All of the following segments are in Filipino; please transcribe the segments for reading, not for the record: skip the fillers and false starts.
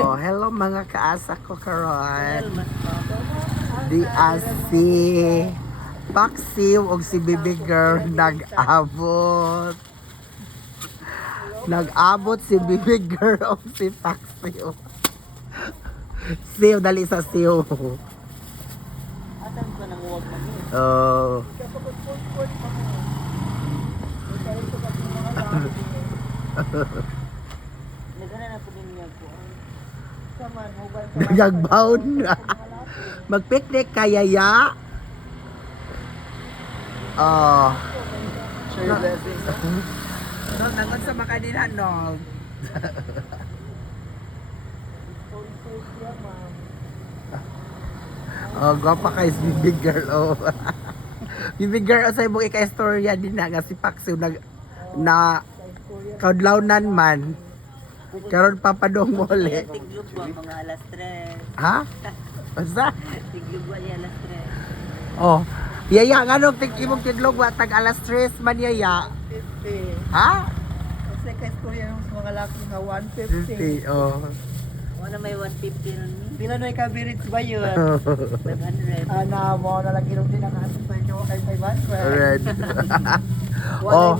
Oh, hello mga kaasa ko karon. Di si Paksiw og si Baby Girl nag-abot. Nag-abot si Baby Girl og si Paksiw. Siw, dali sa siw. Asan ko nang huwag man yun? Oh. Nagana na po din niya po. Nagagbound. Mag-picnic kaya ya. Oh. Share your blessings. No, nangon sa makanilan no. Oh, gwapa kay si Big Girl oh. Big Girl sa imong ika-istorya din na nga si Paksiw na kadlawnan man. Karon papadong mole. Tiglog ba mga alas 3? Ha? Basta? Tiglog ba niya alas 3? Oh. Yaya nga nung imong tiglog wa tag alas 3 man yaya. 50. Ha? Kasi ka-istorya ng mga laki nga 50. Oh. Wala may 150 nun. Pila na ika-birits ba yun? 500. Ana mo na lang ilong din ang ating sa inyo kay 500. Alright. Wala, Oh.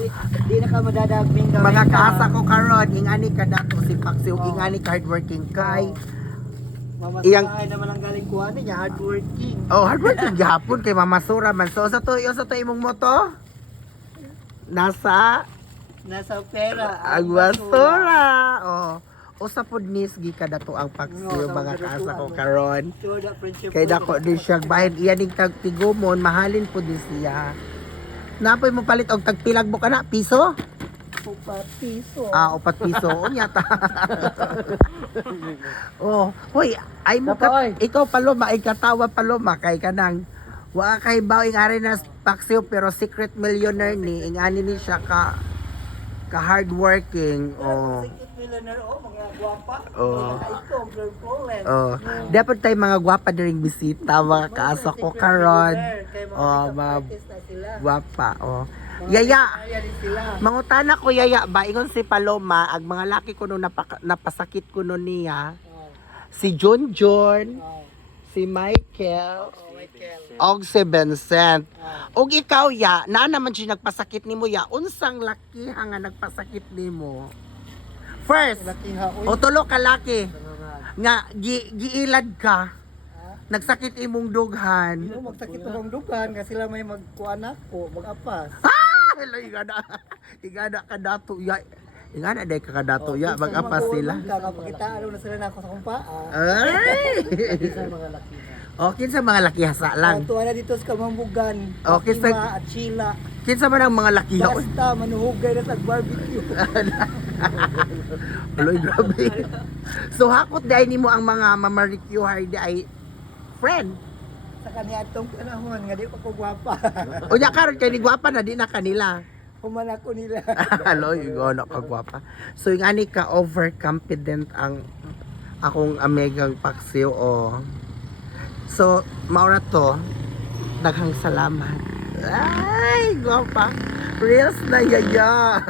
di na ka madadagming gawin Mga ka. kaasa ko karon ingani ka dato si Paksiw, ingani ka hardworking kay. Iyang- Mamasahay naman ang galing kuha niya, hardworking. Oh, hardworking gihapon kay Mama Sura man. So sa to imong moto? Nasa Nasa pera. Agwasura. Oh. Usa pod nis gi ka dato ang Paksiw mga kaasa ko karon. Sure that friendship. Kay dako din siya bahin iya ning tag tigumon mahalin po din siya. Napoy mo palit og tagpilag mo kana piso? Upat piso. Ah, 4 piso unya ta. Oh, hoy, ay mo Dapoy. ikaw paloma ay katawa paloma kay kanang wa kay bawing ari na Paksiw pero secret millionaire ni ingani ni siya ka hardworking. Oh. Millionaire, mga guwapa. Oh. Ito, flawless. Oh, dapat tay mga gwapa diring bisita mga kaasa ko karon. Oh, mga gwapa. Oh. Yaya, mangutana ko yaya ba ingon si Paloma ag mga laki ko no napasakit ko no niya. Si John, si Michael, og si Vincent. Og ikaw ya, na naman siya nagpasakit nimo ya. Unsang laki nga nagpasakit nimo? First, o tulo ka laki nga giilad ka. Nagsakit imong dughan. Magsakit ng dugan kasi sila may magkuan ako, mag-apas. Hello, igana ka dato ya. Igana day ka dato ya, mag-apas sila. Kapakita ano na sila na ako sa kumpaa. Ay! Mga laki. Okay sa mga laki hasa lang. Tuwa na dito sa Kamambugan. Okay, Fatima at Sheila. Kinsa man ang mga laki ha? Basta manuhugay na sa barbecue. Aloy, grabe. So hakot dai nimo ang mga mamaricue di ay friend. Sa kanya atong panahon nga di pa ko gwapa. Unya karon kay ni gwapa na di na kanila. Human ako nila. Aloy, gono ka gwapa. So yung ani ka overconfident ang akong amegang Paksiw o. So maura to daghang salamat. Ay, gwapa. Reels na yaya.